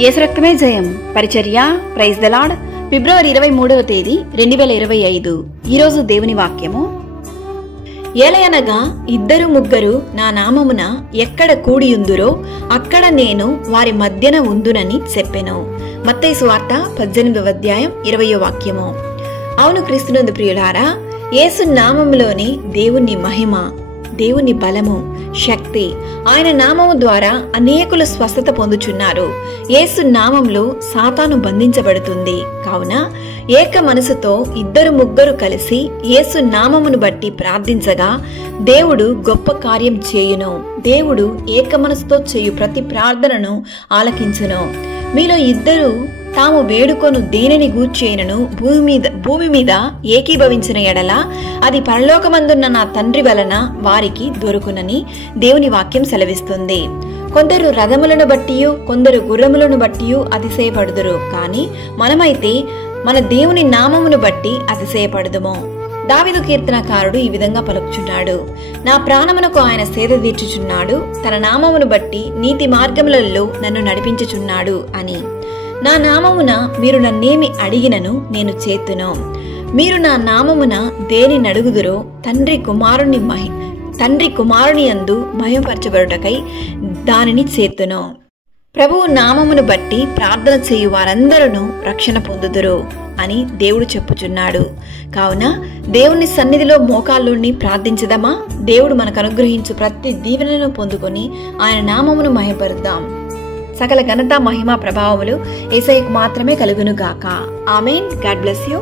యేసు రక్తమే జయం. పరిచర్య ప్రైజ్ ద లార్డ్. ఫిబ్రవరి 23వ తేదీ 2025. ఈరోజు దేవుని వాక్యము, ఏలయనగా ఇద్దరు ముగ్గురు నా నామమున ఎక్కడ కూడియుందురో అక్కడ నేను వారి మధ్యన ఉందునని చెప్పెను. మత్తయి సువార్త 18వ అధ్యాయం 20వ వాక్యము. అవును క్రీస్తునందు ప్రియులారా, యేసు నామములోని దేవుని మహిమ, దేవుని బలము, శక్తి, ఆయన నామము ద్వారా అనేకులు స్వస్థత పొందుచున్నారు. యేసు నామంలో సాతాను బంధించబడుతుంది. కావున ఏక మనసుతో ఇద్దరు ముగ్గురు కలిసి యేసు నామమును బట్టి ప్రార్థించగా దేవుడు గొప్ప కార్యం చేయును. దేవుడు ఏక మనసుతో చేయు ప్రతి ప్రార్థనను ఆలకించును. మీలో ఇద్దరు తాము వేడుకొను దేనిని గూర్చేయనను భూమి మీద ఏకీభవించిన ఎడల అది పరలోకమందున్న నా తండ్రి వలన వారికి దొరుకునని దేవుని వాక్యం సెలవిస్తుంది. కొందరు రథములను బట్టియు కొందరు గుర్రములను బట్టియు అతిశయపడుదురు, కానీ మనమైతే మన దేవుని నామమును బట్టి అతిశయపడుదుము. దావీదు కీర్తనకారుడు ఈ విధంగా పలుకుచున్నాడు: నా ప్రాణమునకు ఆయన సేద తీర్చుచున్నాడు, తన నామమును బట్టి నీతి మార్గములలో నన్ను నడిపించుచున్నాడు అని. నా నామమున మీరు నన్నేమి అడిగినను నేను చేతును. మీరు నా నామమున దేని నడుగుదురో తండ్రి కుమారుని యందు మహిమపరచబడుటకై దానిని చేతును. ప్రభువు నామమును బట్టి ప్రార్థన చేయు వారందరూ రక్షణ పొందుదురు అని దేవుడు చెప్పుచున్నాడు. కావున దేవుని సన్నిధిలో మోకాళ్ళుని ప్రార్థించదమా? దేవుడు మనకు అనుగ్రహించు ప్రతి దీవెనను పొందుకొని ఆయన నామమును మహిమపరుద్దాం. సకల ఘనత, మహిమ, ప్రభావములు యేసయ్యకు మాత్రమే కలుగును గాక. ఆమేన్. God bless you.